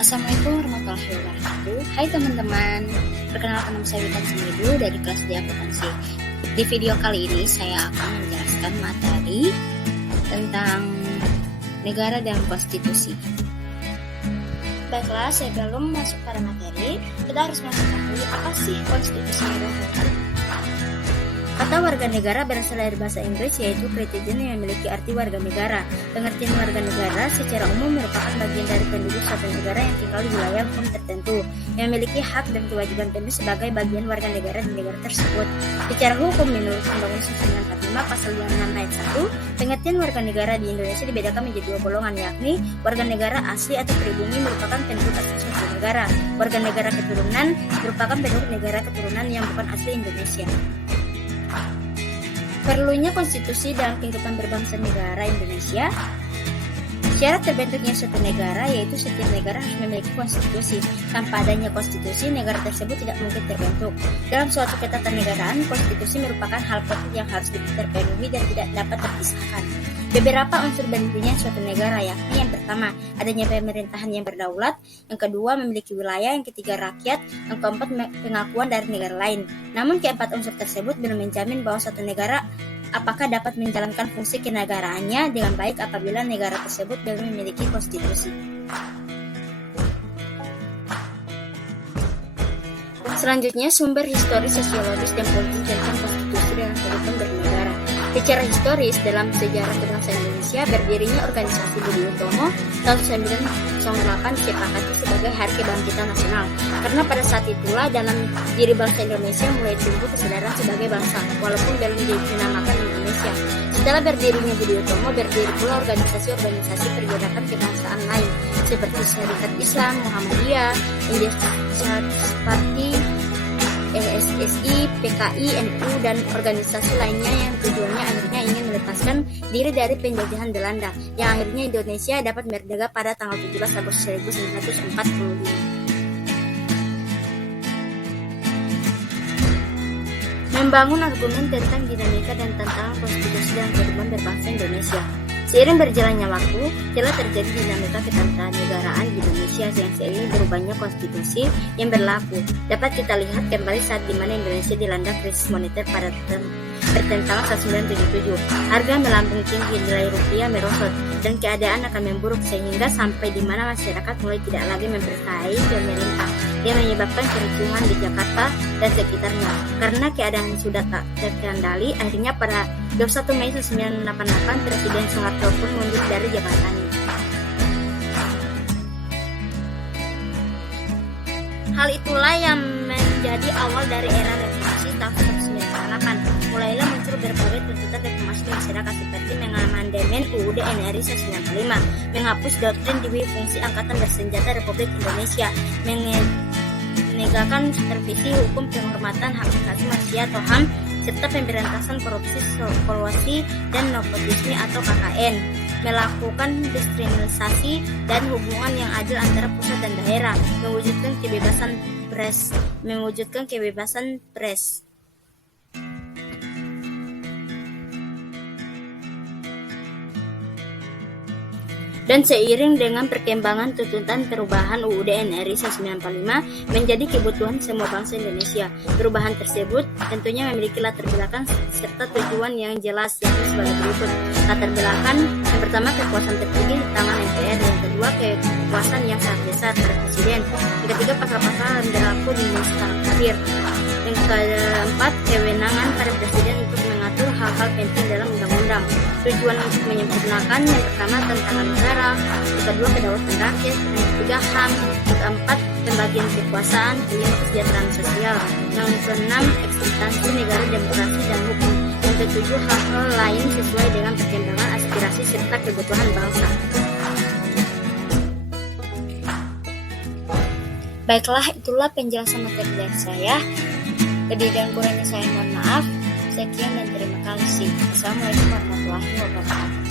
Assalamualaikum warahmatullahi wabarakatuh. Hai teman-teman, perkenalkan nama saya Witan Semidu dari kelas D Akuntansi. Di video kali ini saya akan menjelaskan materi tentang negara dan konstitusi. Baiklah, sebelum masuk pada materi, kita harus mengetahui apa sih konstitusi negara. Kata warga negara berasal dari bahasa Inggris yaitu citizen yang memiliki arti warga negara. Pengertian warga negara secara umum merupakan bagian dari penduduk suatu negara yang tinggal di wilayah hukum tertentu, yang memiliki hak dan kewajiban penduduk sebagai bagian warga negara di negara tersebut. Secara hukum menurut Undang-Undang 1945 Pasal 26 Ayat 1, pengertian warga negara di Indonesia dibedakan menjadi dua golongan, yakni warga negara asli atau pribumi merupakan penduduk asli suatu negara. Warga negara keturunan merupakan penduduk negara keturunan yang bukan asli Indonesia. Perlunya konstitusi dalam kehidupan berbangsa negara Indonesia. Syarat terbentuknya suatu negara yaitu setiap negara harus memiliki konstitusi. Tanpa adanya konstitusi, negara tersebut tidak mungkin terbentuk. Dalam suatu ketatanegaraan, konstitusi merupakan hal penting yang harus terpenuhi dan tidak dapat terpisahkan. Beberapa unsur bentuknya suatu negara, yakni yang pertama, adanya pemerintahan yang berdaulat, yang kedua, memiliki wilayah, yang ketiga, rakyat, yang keempat, pengakuan dari negara lain. Namun keempat unsur tersebut belum menjamin bahwa suatu negara apakah dapat menjalankan fungsi kenegaraannya dengan baik apabila negara tersebut belum memiliki konstitusi. Selanjutnya, sumber historis, sosiologis, dan politis tentang konstitusi dalam kehidupan bernegara. Secara historis, dalam sejarah bangsa Indonesia, berdirinya organisasi Budi Utomo tahun 1908 disepakati sebagai Hari Kebangkitan Nasional. Karena pada saat itulah dalam diri bangsa Indonesia mulai tumbuh kesadaran sebagai bangsa, walaupun belum dinamakan Indonesia. Setelah berdirinya Budi Utomo, berdiri pula organisasi-organisasi pergerakan kebangsaan lain, seperti Syarikat Islam, Muhammadiyah, Indonesia Party, SSI, PKI, NU, dan organisasi lainnya yang tujuannya akhirnya ingin melepaskan diri dari penjajahan Belanda, yang akhirnya Indonesia dapat merdeka pada tanggal 17 Agustus 1945. Membangun argumen tentang dinamika dan tantangan konstitusi dalam kehidupan berbangsa Indonesia. Seiring berjalannya waktu, telah terjadi dinamika ketatanegaraan di Indonesia yang seiring berubahnya konstitusi yang berlaku. Dapat kita lihat kembali saat di mana Indonesia dilanda krisis moneter pada pertentangan 1977. Harga melambung tinggi, nilai rupiah merosot, dan keadaan akan memburuk sehingga sampai di mana masyarakat mulai tidak lagi mempercayai pemerintah, yang menyebabkan kericuhan di Jakarta dan sekitarnya. Karena keadaan sudah tak terkendali, akhirnya pada 21 Mei 1988 Presiden Soeharto pun mundur dari jabatannya. Hal itulah yang menjadi awal dari era reformasi tahun 1998. Mulailah muncul berbagai tuntutan reformasi di masyarakat seperti mengamandemen UUD NRI 1995, menghapus doktrin dwi fungsi Angkatan Bersenjata Republik Indonesia, menegakkan supervisi hukum penghormatan hak asasi manusia atau HAM, serta pemberantasan korupsi dan nepotisme atau KKN, melakukan dekriminalisasi dan hubungan yang adil antara pusat dan daerah, mewujudkan kebebasan pers. Dan seiring dengan perkembangan tuntutan perubahan UUD NRI 1945 menjadi kebutuhan semua bangsa Indonesia. Perubahan tersebut tentunya memiliki latar belakang serta tujuan yang jelas, yakni sebagai berikut. Latar belakang yang pertama, kekuasaan tertinggi di tangan MPR, yang kedua, kekuasaan yang sangat besar pada Presiden, yang ketiga, pasal-pasal yang berlaku di masa akhir, yang keempat, kewenangan pada Presiden untuk mengatur hal-hal penting dalam undang-undang. Tujuan untuk menyempurnakan, yang pertama, tantangan negara, yang kedua, kedaulatan rakyat, yang ketiga, HAM, yang keempat, pembagian kekuasaan, kelima, kesejahteraan sosial, yang keenam, eksistensi negara, demokrasi, dan hukum, yang ketujuh, hal-hal lain sesuai dengan perkembangan aspirasi serta kebutuhan bangsa. Baiklah, itulah penjelasan materi dari saya. Lebih dan kurangnya saya mohon maaf. Sekian dan terima kasih. Assalamualaikum warahmatullahi wabarakatuh.